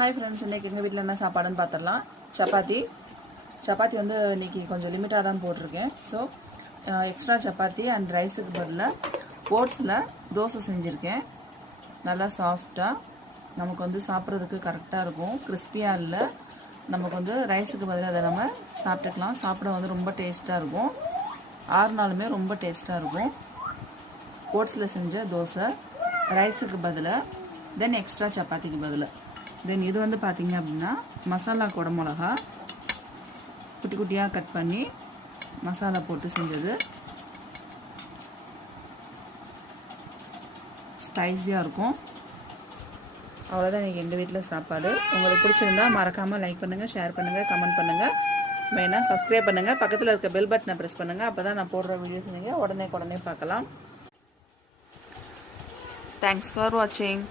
Hi friends, இன்றைக்கி எங்கள் வீட்டில் என்ன சாப்பாடுன்னு பார்த்துடலாம். சப்பாத்தி வந்து இன்றைக்கி கொஞ்சம் லிமிட்டாக தான் போட்டிருக்கேன். ஸோ எக்ஸ்ட்ரா சப்பாத்தி அண்ட் ரைஸுக்கு பதிலாக ஓட்ஸில் தோசை செஞ்சுருக்கேன். நல்லா சாஃப்டாக நமக்கு வந்து சாப்பிட்றதுக்கு கரெக்டாக இருக்கும். கிறிஸ்பியாக இல்லை. நமக்கு வந்து ரைஸுக்கு பதிலாக அதை நம்ம சாப்பிட்டுக்கலாம். சாப்பிட வந்து ரொம்ப டேஸ்ட்டாக இருக்கும். 6 நாளுமே ரொம்ப டேஸ்ட்டாக இருக்கும். ஓட்ஸில் செஞ்ச தோசை ரைஸுக்கு பதிலாக, தென் எக்ஸ்ட்ரா சப்பாத்திக்கு பதிலாக. தென் இது வந்து பார்த்திங்க அப்படின்னா மசாலா குடை மிளகா குட்டி குட்டியாக கட் பண்ணி மசாலா போட்டு செஞ்சது. ஸ்பைஸியாக இருக்கும். அவ்வளோதான் இன்றைக்கி எங்கள் வீட்டில் சாப்பாடு. உங்களுக்கு பிடிச்சிருந்தா மறக்காமல் லைக் பண்ணுங்கள், ஷேர் பண்ணுங்கள், கமெண்ட் பண்ணுங்கள், மெயினாக சப்ஸ்கிரைப் பண்ணுங்கள். பக்கத்தில் இருக்க பெல் பட்டனை ப்ரெஸ் பண்ணுங்கள். அப்போ தான் நான் போடுற வீடியோஸ் நீங்கள் உடனே பார்க்கலாம். தேங்க்ஸ் ஃபார் வாட்சிங்.